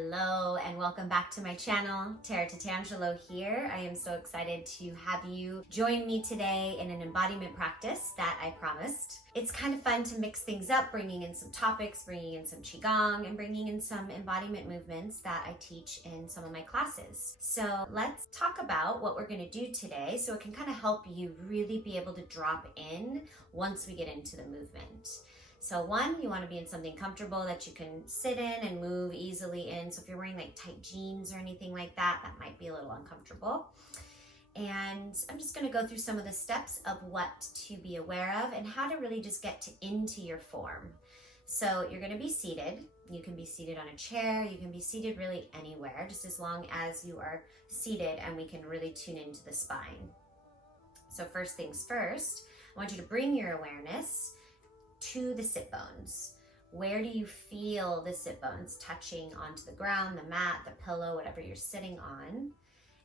Hello and welcome back to my channel. Tara Tatangelo here. I am so excited to have you join me today in an embodiment practice that I promised. It's kind of fun to mix things up, bringing in some topics, bringing in some Qigong, and bringing in some embodiment movements that I teach in some of my classes. So let's talk about what we're going to do today so it can kind of help you really be able to drop in once we get into the movement. So one, you want to be in something comfortable that you can sit in and move easily in. So if you're wearing like tight jeans or anything like that, that might be a little uncomfortable. And I'm just going to go through some of the steps of what to be aware of and how to really just get into your form. So you're going to be seated. You can be seated on a chair. You can be seated really anywhere, just as long as you are seated and we can really tune into the spine. So first things first, I want you to bring your awareness to the sit bones. Where do you feel the sit bones touching onto the ground, the mat, the pillow, whatever you're sitting on?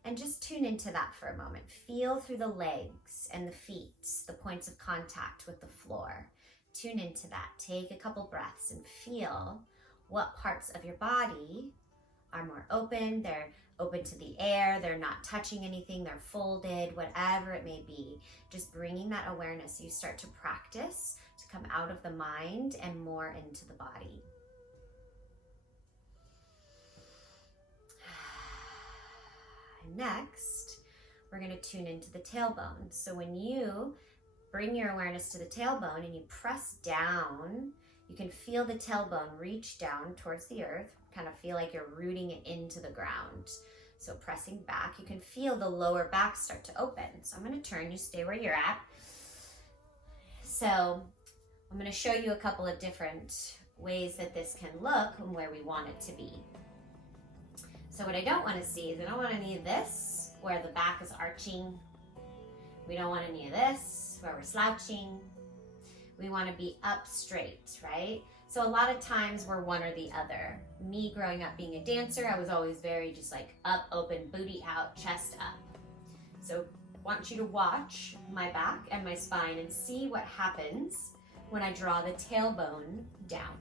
And just tune into that for a moment. Feel through the legs and the feet, the points of contact with the floor. Tune into that. Take a couple breaths and feel what parts of your body are more open. They're open to the air. They're not touching anything. They're folded, whatever it may be. Just bringing that awareness. You start to practice to come out of the mind and more into the body. And next, we're going to tune into the tailbone. So when you bring your awareness to the tailbone and you press down, you can feel the tailbone reach down towards the earth, kind of feel like you're rooting it into the ground. So pressing back, you can feel the lower back start to open. So I'm going to turn, you stay where you're at. So I'm going to show you a couple of different ways that this can look and where we want it to be. So what I don't want to see is I don't want any of this where the back is arching. We don't want any of this where we're slouching. We want to be up straight, right? So a lot of times we're one or the other. Me growing up being a dancer, I was always very just like up, open, booty out, chest up. So I want you to watch my back and my spine and see what happens when I draw the tailbone down.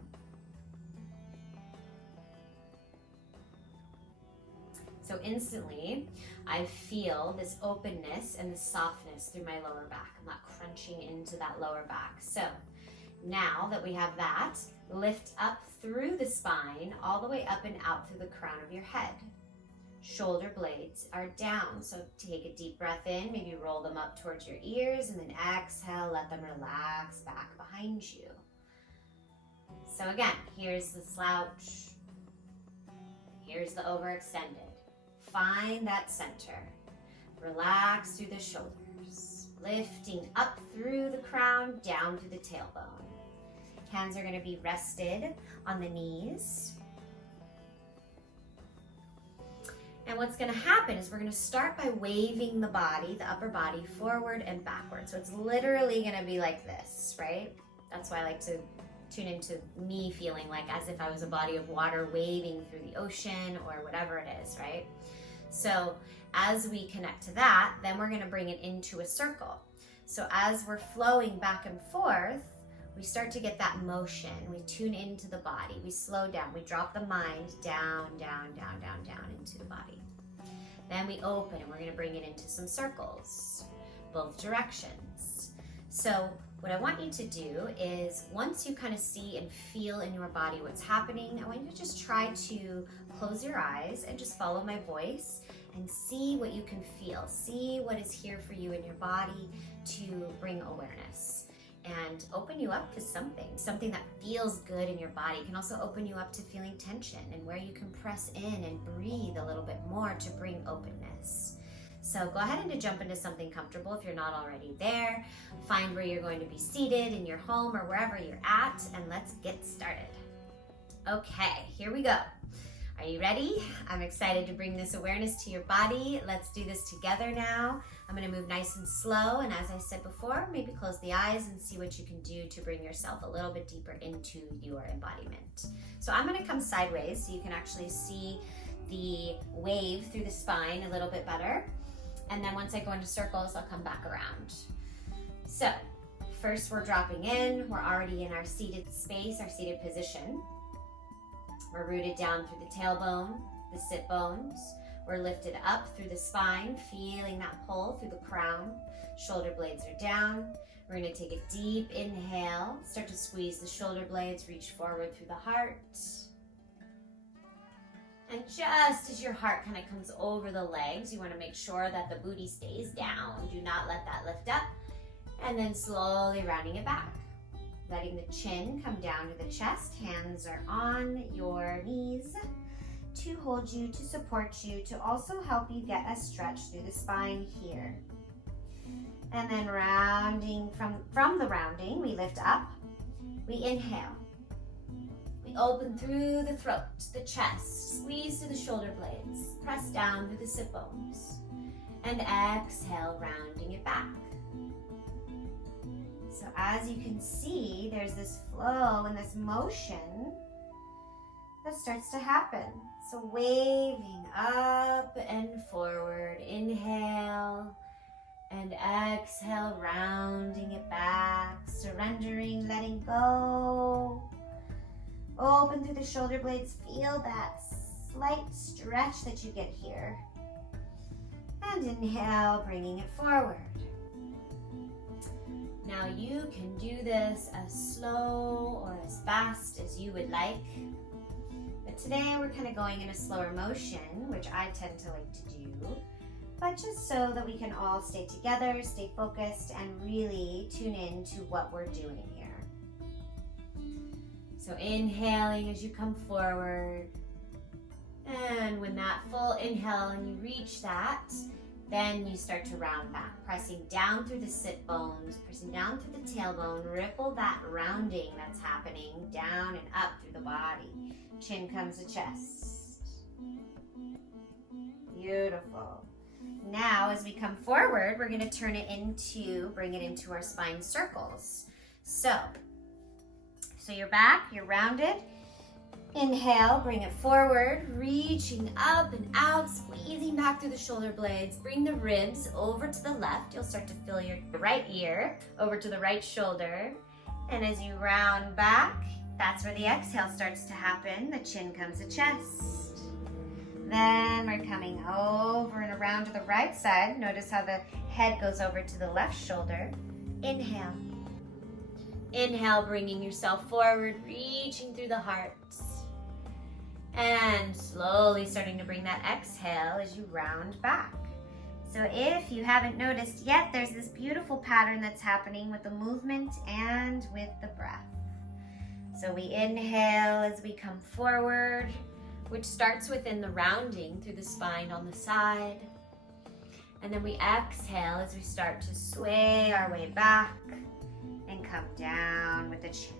So instantly, I feel this openness and the softness through my lower back. I'm not crunching into that lower back. So now that we have that, lift up through the spine, all the way up and out through the crown of your head. Shoulder blades are down. So take a deep breath in, maybe roll them up towards your ears, and then exhale, let them relax back behind you. So again, here's the slouch. Here's the overextended. Find that center. Relax through the shoulders, lifting up through the crown, down through the tailbone. Hands are going to be rested on the knees. And what's going to happen is we're going to start by waving the body, the upper body, forward and backward. So it's literally going to be like this, right? That's why I like to tune into me feeling like as if I was a body of water waving through the ocean or whatever it is, right? So as we connect to that, then we're going to bring it into a circle. So as we're flowing back and forth, we start to get that motion. We tune into the body. We slow down. We drop the mind down, down, down, down, down into the body. Then we open and we're going to bring it into some circles, both directions. So what I want you to do is once you kind of see and feel in your body what's happening, I want you to just try to close your eyes and just follow my voice and see what you can feel. See what is here for you in your body to bring awareness and open you up to something that feels good in your body. It can also open you up to feeling tension and where you can press in and breathe a little bit more to bring openness. So go ahead and jump into something comfortable if you're not already there. Find where you're going to be seated in your home or wherever you're at, and let's get started. Okay, here we go. Are you ready? I'm excited to bring this awareness to your body. Let's do this together now. I'm going to move nice and slow, and as I said before, maybe close the eyes and see what you can do to bring yourself a little bit deeper into your embodiment. So I'm going to come sideways so you can actually see the wave through the spine a little bit better. And then once I go into circles, I'll come back around. So first we're dropping in. We're already in our seated space, our seated position. We're rooted down through the tailbone, the sit bones. We're lifted up through the spine, feeling that pull through the crown. Shoulder blades are down. We're going to take a deep inhale. Start to squeeze the shoulder blades, reach forward through the heart. And just as your heart kind of comes over the legs, you want to make sure that the booty stays down. Do not let that lift up. And then slowly rounding it back. Letting the chin come down to the chest. Hands are on your knees to hold you, to support you, to also help you get a stretch through the spine here. And then rounding, from the rounding, we lift up. We inhale. We open through the throat, the chest, squeeze through the shoulder blades, press down through the sit bones, and exhale, rounding it back. So as you can see, there's this flow and this motion that starts to happen. So waving up and forward, inhale, and exhale, rounding it back, surrendering, letting go. Open through the shoulder blades, feel that slight stretch that you get here. And inhale, bringing it forward. Now you can do this as slow or as fast as you would like. But today we're kind of going in a slower motion, which I tend to like to do. But just so that we can all stay together, stay focused, and really tune in to what we're doing here. So inhaling as you come forward. And when that full inhale and you reach that, then you start to round back, pressing down through the sit bones, pressing down through the tailbone, ripple that rounding that's happening down and up through the body. Chin comes to chest. Beautiful. Now, as we come forward, we're going to bring it into our spine circles. So you're back, you're rounded. Inhale, bring it forward, reaching up and out, squeezing back through the shoulder blades. Bring the ribs over to the left. You'll start to feel your right ear over to the right shoulder. And as you round back, that's where the exhale starts to happen. The chin comes to chest. Then we're coming over and around to the right side. Notice how the head goes over to the left shoulder. Inhale. Inhale, bringing yourself forward, reaching through the heart. And slowly starting to bring that exhale as you round back. So if you haven't noticed yet, there's this beautiful pattern that's happening with the movement and with the breath. So we inhale as we come forward, which starts within the rounding through the spine on the side. And then we exhale as we start to sway our way back and come down with the chin.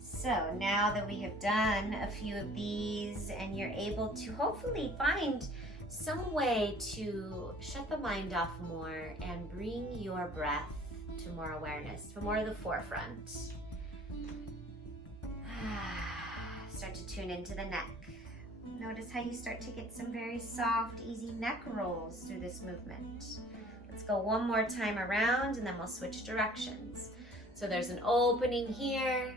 So now that we have done a few of these and you're able to hopefully find some way to shut the mind off more and bring your breath to more awareness, to more of the forefront. Start to tune into the neck. Notice how you start to get some very soft, easy neck rolls through this movement. Let's go one more time around and then we'll switch directions. So there's an opening here.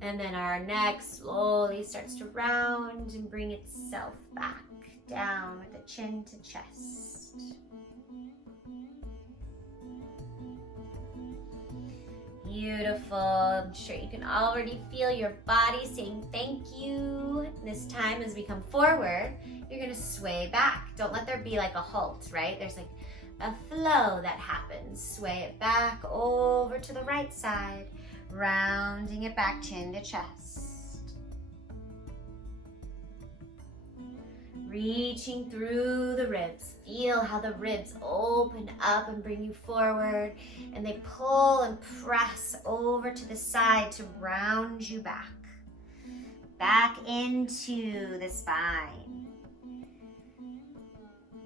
And then our neck slowly starts to round and bring itself back down with the chin to chest. Beautiful. I'm sure you can already feel your body saying thank you. This time as we come forward, you're going to sway back. Don't let there be like a halt, right? There's like a flow that happens. Sway it back over to the right side. Rounding it back, chin to chest. Reaching through the ribs. Feel how the ribs open up and bring you forward. And they pull and press over to the side to round you back. Back into the spine.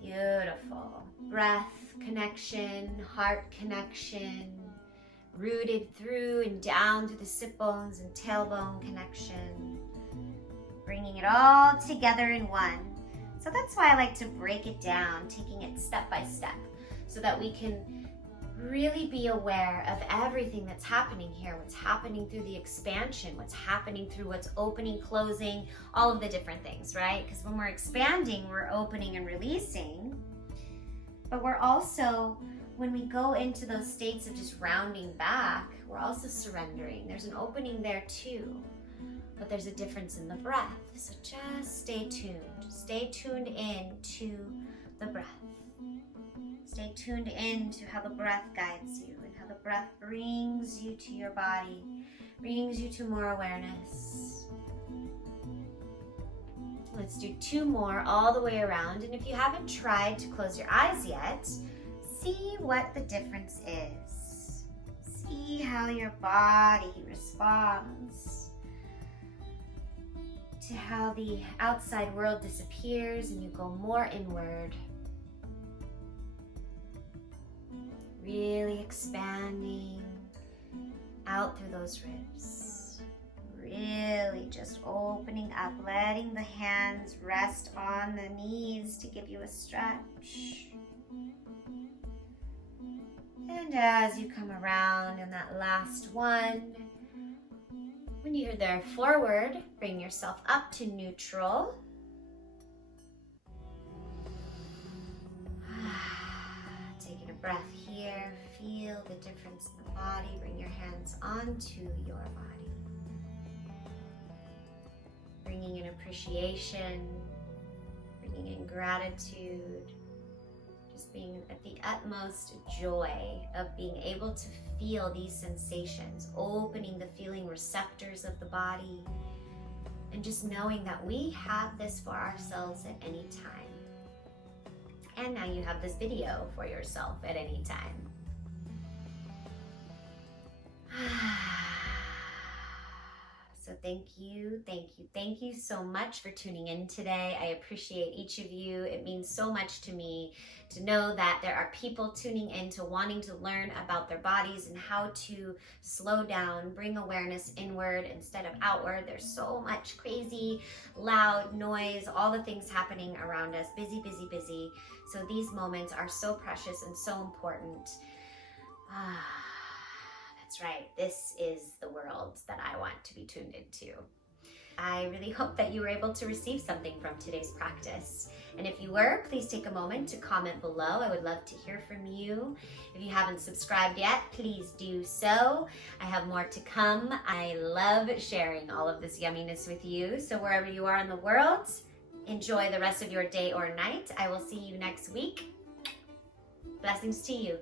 Beautiful. Breath connection, heart connection. Rooted through and down through the sit bones and tailbone connection. Bringing it all together in one. So that's why I like to break it down, taking it step by step, so that we can really be aware of everything that's happening here, what's happening through the expansion, what's happening through what's opening, closing, all of the different things, right? Because when we're expanding, we're opening and releasing. But we're also, when we go into those states of just rounding back, we're also surrendering. There's an opening there too, but there's a difference in the breath. So just stay tuned. Stay tuned in to the breath. Stay tuned in to how the breath guides you and how the breath brings you to your body, brings you to more awareness. Let's do 2 more all the way around. And if you haven't tried to close your eyes yet, see what the difference is. See how your body responds to how the outside world disappears and you go more inward. Really expanding out through those ribs. Really just opening up, letting the hands rest on the knees to give you a stretch. And as you come around in that last one, when you're there forward, bring yourself up to neutral. Taking a breath here, feel the difference in the body. Bring your hands onto your body. Bringing in appreciation, bringing in gratitude, just being at the utmost joy of being able to feel these sensations, opening the feeling receptors of the body, and just knowing that we have this for ourselves at any time. And now you have this video for yourself at any time. So thank you so much for tuning in today. I appreciate each of you. It means so much to me to know that there are people tuning in to wanting to learn about their bodies and how to slow down, bring awareness inward instead of outward. There's so much crazy, loud noise, all the things happening around us, busy, busy, busy. So these moments are so precious and so important. That's right. This is the world that I want to be tuned into. I really hope that you were able to receive something from today's practice. And if you were, please take a moment to comment below. I would love to hear from you. If you haven't subscribed yet, please do so. I have more to come. I love sharing all of this yumminess with you. So wherever you are in the world, enjoy the rest of your day or night. I will see you next week. Blessings to you.